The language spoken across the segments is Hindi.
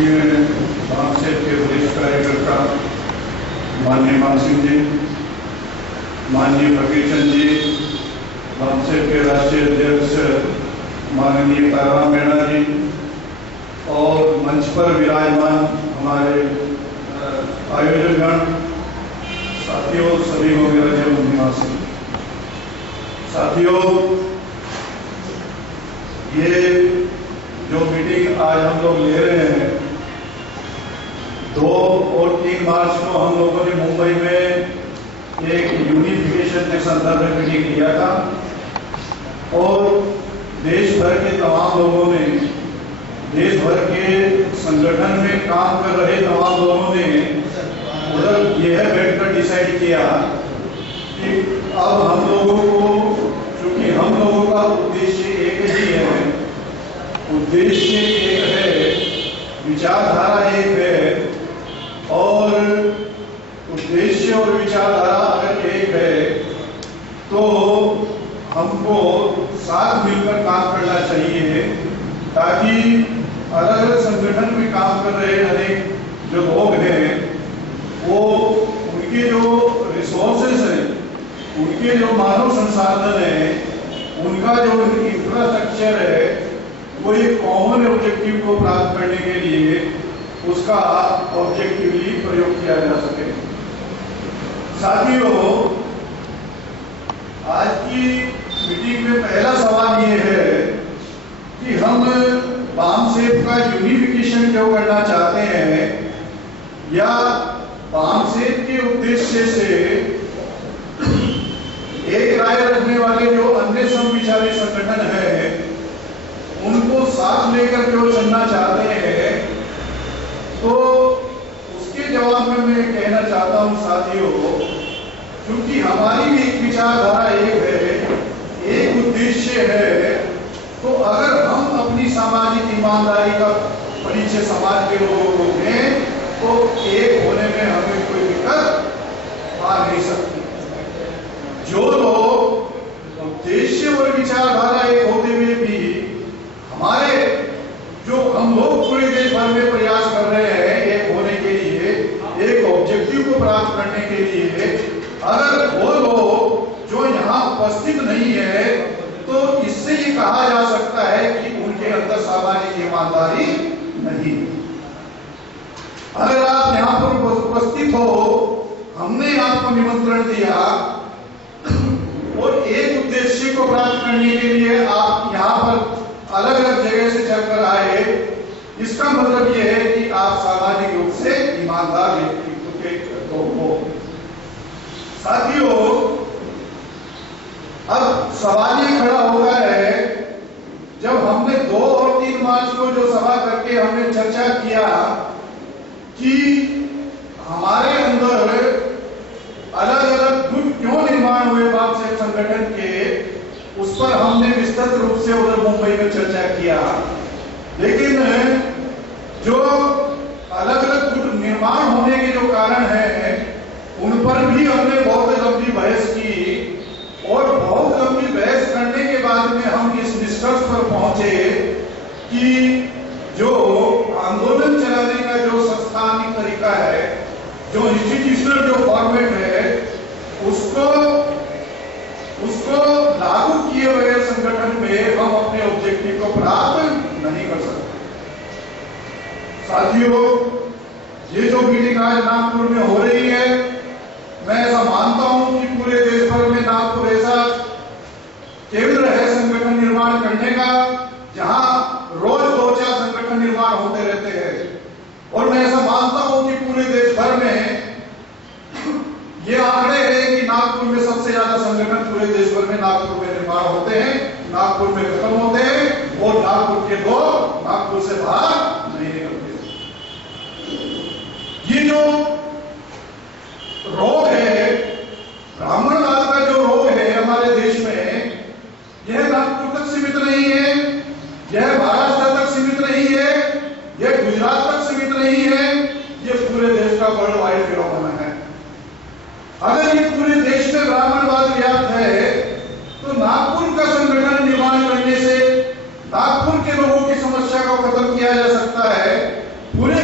माननीय बामसेट के वरिष्ठ कार्यकर्ता माननीय मान सिंह जी, माननीय फकीर चंद जी, बामसेट के राष्ट्रीय अध्यक्ष माननीय ताराराम मीणा जी और मंच पर विराजमान हमारे आयोजकगण, साथियों, सभी को मेरा जय निवासी। साथियों, ये जो मीटिंग आज हम लोग ले रहे हैं, 2 और 3 मार्च को हम लोगों ने मुंबई में एक यूनिफिकेशन के संदर्भ में मीटिंग किया था और देश भर के तमाम लोगों ने, देश भर के संगठन में काम कर रहे तमाम लोगों ने उधर यह बैठकर डिसाइड किया कि अब हम लोगों को, क्योंकि हम लोगों का उद्देश्य एक ही है, उद्देश्य एक है, विचारधारा एक है और उद्देश्य और विचारधारा अगर एक है तो हमको साथ मिलकर काम करना चाहिए ताकि अलग अलग संगठन में काम कर रहे अनेक जो लोग हैं वो उनके जो रिसोर्सेस हैं, उनके जो मानव संसाधन है, उनका जो इंफ्रास्ट्रक्चर है, वो एक कॉमन ऑब्जेक्टिव को प्राप्त करने के लिए उसका ऑब्जेक्टिवली प्रयोग किया जा सके। साथियों, आज की मीटिंग में पहला सवाल ये है कि हम बामसेट का यूनिफिकेशन क्यों करना चाहते हैं या बामसेट के उद्देश्य से एक राय रखने वाले जो अन्य समविचारी संगठन है उनको साथ लेकर क्यों चलना चाहते हैं, तो उसके जवाब में मैं कहना चाहता हूं साथियों, क्योंकि हमारी भी एक विचारधारा एक है, एक उद्देश्य है, तो अगर हम अपनी सामाजिक ईमानदारी का परिचय समाज के लोगों को दें तो एक होने में हमें कोई दिक्कत आ नहीं सकती। जो लोग उद्देश्य और विचारधारा एक होते हुए भी हमारे जो हम लोग पूरे देश भर में प्रयास कर रहे हैं एक होने के लिए, एक ऑब्जेक्टिव को प्राप्त करने के लिए, अगर वो लोग जो यहाँ उपस्थित नहीं है तो इससे ये कहा जा सकता है कि उनके अंदर सामाजिक ईमानदारी नहीं। अगर आप यहाँ पर उपस्थित हो, हमने आपको निमंत्रण दिया और एक उद्देश्य को प्राप्त करने के लिए आप यहाँ पर अलग अलग जगह से चलकर आए, इसका मतलब यह है कि आप सामाजिक रूप से ईमानदार व्यक्तित्व के लोग हो। साथियों, अब सवाल ये खड़ा होता है, जब हमने 2 और 3 मार्च को जो सभा करके हमने चर्चा किया कि हमारे अंदर अलग अलग गुट क्यों निर्माण हुए बामसेट संगठन के, उस पर हमने विस्तृत रूप से उधर मुंबई में चर्चा किया। लेकिन जो अलग अलग गुट निर्माण होने के जो कारण हैं उन पर भी हमने बहुत लंबी बहस की और बहुत लंबी बहस करने के बाद में हम इस निष्कर्ष पर पहुंचे कि जो आंदोलन चलाने का जो संस्थानिक तरीका है, जो इंस्टीट्यूशनल जो फॉर्मेट है, उसको लागू किए बगैर संगठन में हम अपने ऑब्जेक्टिव को प्राप्त नहीं कर सकते। साथियों, ये जो मीटिंग आज नागपुर में हो रही है, मैं ऐसा मानता हूं कि पूरे देश भर में नागपुर ऐसा केंद्र है संगठन निर्माण करने का जहां रोज 2-4 संगठन निर्माण होते रहते हैं और मैं ऐसा मानता हूं कि पूरे देश भर में ये आंकड़े हैं कि नागपुर में सबसे ज्यादा संगठन पूरे देश भर में नागपुर में निर्माण होते हैं, नागपुर में खत्म होते हैं और नागपुर के लोग नागपुर से बाहर नहीं निकलते। ये जो रोग है, ब्राह्मणवाद का जो रोग है हमारे देश में, यह नागपुर तक सीमित नहीं है, यह महाराष्ट्र तक सीमित नहीं है, यह गुजरात तक सीमित नहीं है, यह पूरे देश का वर्ल्ड वाइड फिनोमेना है। अगर ये पूरे देश में ब्राह्मणवाद व्याप्त है तो नागपुर का संगठन निर्माण करने से नागपुर के लोगों की समस्या को खत्म किया जा सकता है, पूरे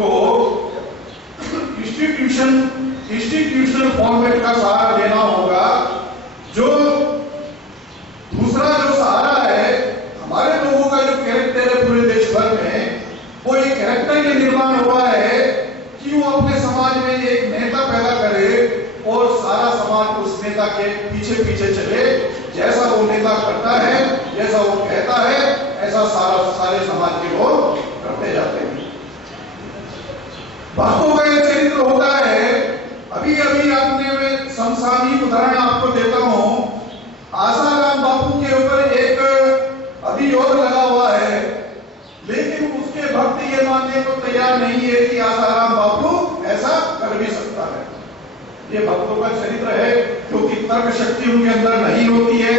हमको इंस्टीट्यूशनल फॉर्मेट का सहारा लेना होगा। जो दूसरा जो सहारा है, हमारे लोगों का जो कैरेक्टर है पूरे देश भर में, वो एक कैरेक्टर के निर्माण हुआ है कि वो अपने समाज में एक नेता पैदा करे और सारा समाज उस नेता के पीछे पीछे चले। जैसा वो नेता करता है, जैसा वो कहता है, ऐसा सारे समाज के लोग करते जाते हैं। भक्तों का यह चरित्र होता है। अभी अभी आपने मैं समसामयिक उदाहरण आपको देता हूं। आसाराम बापू के ऊपर एक अभियोग लगा हुआ है, लेकिन उसके भक्त ये मानने को तैयार नहीं है कि आसाराम बापू ऐसा कर भी सकता है। ये भक्तों का चरित्र है, क्योंकि तर्क शक्ति उनके अंदर नहीं होती है।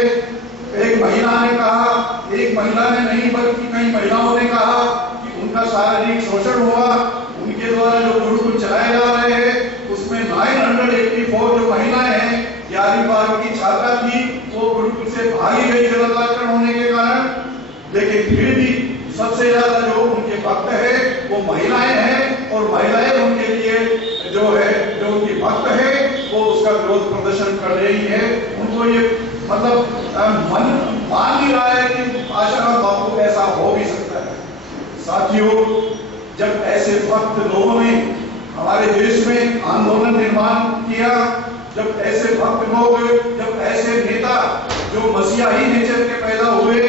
एक महिला ने कहा, एक महिला ने नहीं बल्कि कई महिलाओं ने कहा कि उनका शारीरिक शोषण हुआ, उनके द्वारा जो गुरुकुल चलाए जा रहे हैं उसमें 984 जो महिलाएं हैं, 11वीं 12वीं की छात्रा थी, वो गुरुकुल से भागी गई गलत आचरण होने के कारण। लेकिन फिर भी सबसे ज्यादा जो उनके भक्त है वो महिलाएं हैं, और महिलाएं उनके लिए जो है, जो उनकी भक्त है, वो उसका विरोध प्रदर्शन कर रही है। उनको ये मतलब मन मान नहीं रहा है कि आसाराम बापू ऐसा हो भी सकता है। साथियों, जब ऐसे भक्त लोगों ने हमारे देश में आंदोलन निर्माण किया, जब ऐसे भक्त लोग, जब ऐसे नेता जो मसीहाई नेचर के पैदा हुए,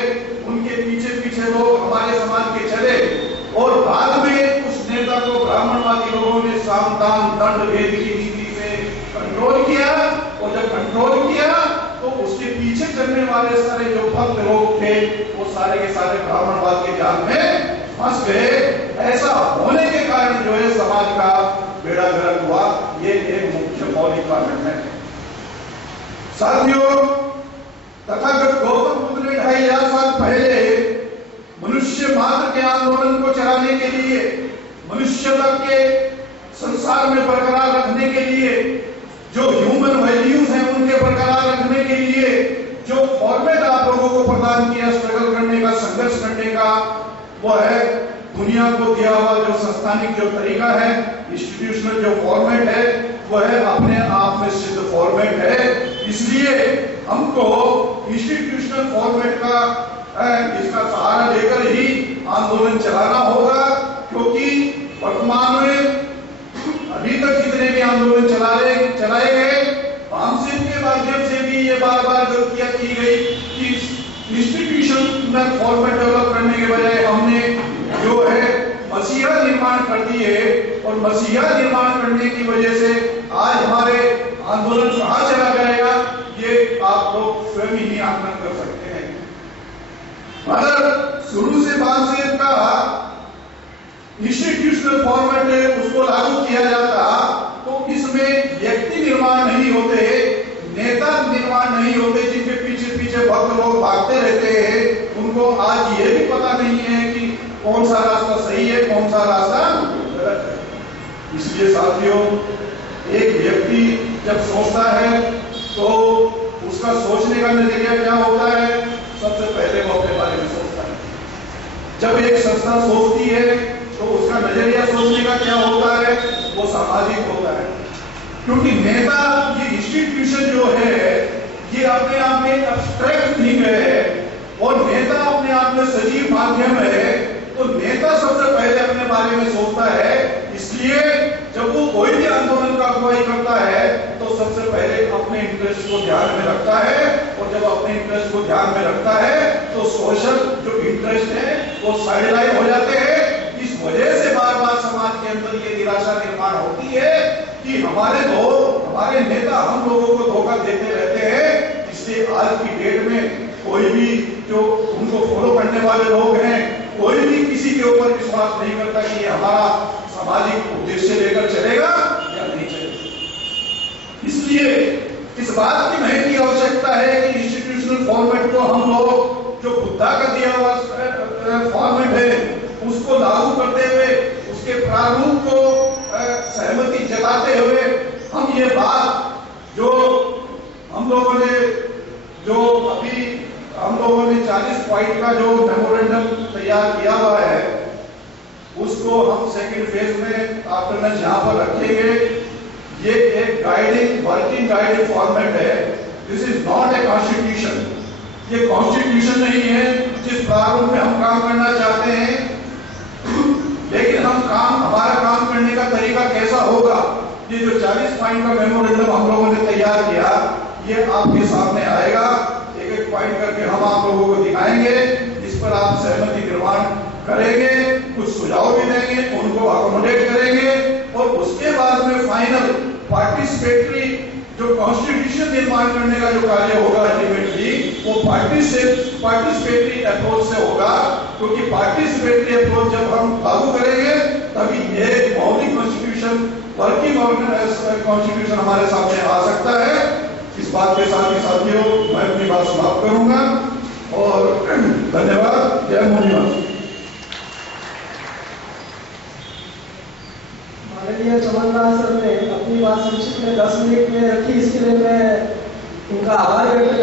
उनके पीछे पीछे लोग हमारे समाज के चले, और बाद में उस नेता को ब्राह्मणवादी लोगों ने साम दान दंड भेद की नीति से कंट्रोल किया, और जब कंट्रोल किया तो उसके पीछे चलने वाले सारे जो भक्त लोग थे वो सारे के सारे ब्राह्मणवाद के जाल में फंस गए। ऐसा होने के कारण जो है समाज का बेड़ा गर्क हुआ। ये एक मुख्य मौलिक कारण है। साथियों, तथागत गौतम बुद्ध ने 2500 साल पहले मनुष्य मात्र के आंदोलन को चलाने के लिए, मनुष्यता के संसार में बरकरार रखने के लिए, जो ह्यूमन वैल्यूज हैं उनके बरकरार रखने के लिए जो फॉर्मेट आप लोगों को प्रदान किया स्ट्रगल करने का, संघर्ष करने का, वो है दुनिया को दिया हुआ जो संस्थानिक जो तरीका है, इंस्टीट्यूशनल जो फॉर्मेट है, वो है अपने आप में सिद्ध फॉर्मेट है। इसलिए हमको इंस्टीट्यूशनल फॉर्मेट का इसका सहारा लेकर ही आंदोलन चलाना होगा, क्योंकि वर्तमान में अभी तक जितने भी आंदोलन चलाए गए, पामसिल के माध्यम से भी ये बार बार गलतियां की गई कि इंस्टीट्यूशनल फॉर्मेट डेवलप करने के बजाय हमने जो है मसीहा निर्माण कर दिए, और मसीहा निर्माण करने की वजह से आज हमारे आंदोलन कहां चला जाएगा ये आप लोग स्वयं ही आकलन कर सकते हैं। अगर शुरू से पामसिल का इंस्टीट्यूशनल फॉर्मेट है उसको लागू किया जाता तो इसमें व्यक्ति निर्माण नहीं होते, नेता निर्माण नहीं होते, जिनके पीछे पीछे भक्त लोग भागते रहते हैं। उनको आज ये भी पता नहीं है कि कौन सा रास्ता सही है, कौन सा रास्ता गलत है। इसलिए साथियों, एक व्यक्ति जब सोचता है तो उसका सोचने का नजरिया क्या होता है? सबसे पहले वो अपने बारे में सोचता है। जब एक संस्था सोचती है तो उसका नजरिया सोचने का क्या होता है? वो सामाजिक होता है, क्योंकि नेता, ये इंस्टीट्यूशन जो है ये अपने आप में एब्स्ट्रैक्ट थिंग है, और नेता अपने आप में सजीव माध्यम है। तो नेता सबसे पहले अपने बारे में सोचता है। इसलिए जब वो कोई भी आंदोलन का अगुवाई करता है तो सबसे पहले अपने इंटरेस्ट को ध्यान में रखता है, और जब अपने इंटरेस्ट को ध्यान में रखता है तो सोशल जो इंटरेस्ट है वो साइडलाइन हो जाते हैं। इस वजह से बार बार समाज के अंदर ये निराशा निर्माण होती है कि हमारे नेता हम लोगों को धोखा देते रहते हैं। इसलिए आज की डेट में कोई भी जो उनको फॉलो करने वाले लोग हैं, कोई भी किसी के ऊपर विश्वास नहीं करता कि ये हमारा सामाजिक उद्देश्य लेकर चलेगा या नहीं चलेगा। इसलिए इस बात की महत्व की आवश्यकता है कि इंस्टीट्यूशनल फॉर्मेट को हम लोग जो बुद्धा का दिया हुआ फॉर्मेट है उसको लागू करते हुए, उसके प्रारूप को सहमति जताते हुए हम ये बात जो हम लोगों ने 40 पॉइंट का जो मेमोरेंडम तैयार किया हुआ है उसको हम सेकंड फेज में रखेंगे। ये एक गाइडिंग वर्किंग गाइडिंग फॉर्मेट है। This is not a constitution. ये कॉन्स्टिट्यूशन नहीं है जिस प्रारूप में हम काम करना चाहते हैं, लेकिन हमारा काम करने का तरीका कैसा होगा, ये जो 40 पॉइंट का मेमोरेंडम हम लोगों ने तैयार किया, ये आपके सामने आएगा। एक एक पॉइंट करके हम आप लोगों को दिखाएंगे, इस पर आप सहमति निर्माण करेंगे, कुछ सुझाव भी देंगे, उनको अकोमोडेट करेंगे और उसके बाद में फाइनल पार्टिसिपेटरी जो कॉन्स्टिट्यूशन निर्माण करने का जो कार्य होगा अल्टीमेटली वो पार्टिसिपेटरी अप्रोच से होगा, क्योंकि पार्टिसिपेटरी अप्रोच जब हम लागू करेंगे तभी एक मौलिक कॉन्स्टिट्यूशन वर्किंग कॉन्स्टिट्यूशन हमारे सामने आ सकता है। इस बात के साथ ही साथियों मैं अपनी बात समाप्त करूंगा और धन्यवाद। जय मोदी। माननीय चमनलाल सर ने अपनी बात संक्षिप्त में 10 मिनट में रखी, इसके लिए मैं उनका आभार व्यक्त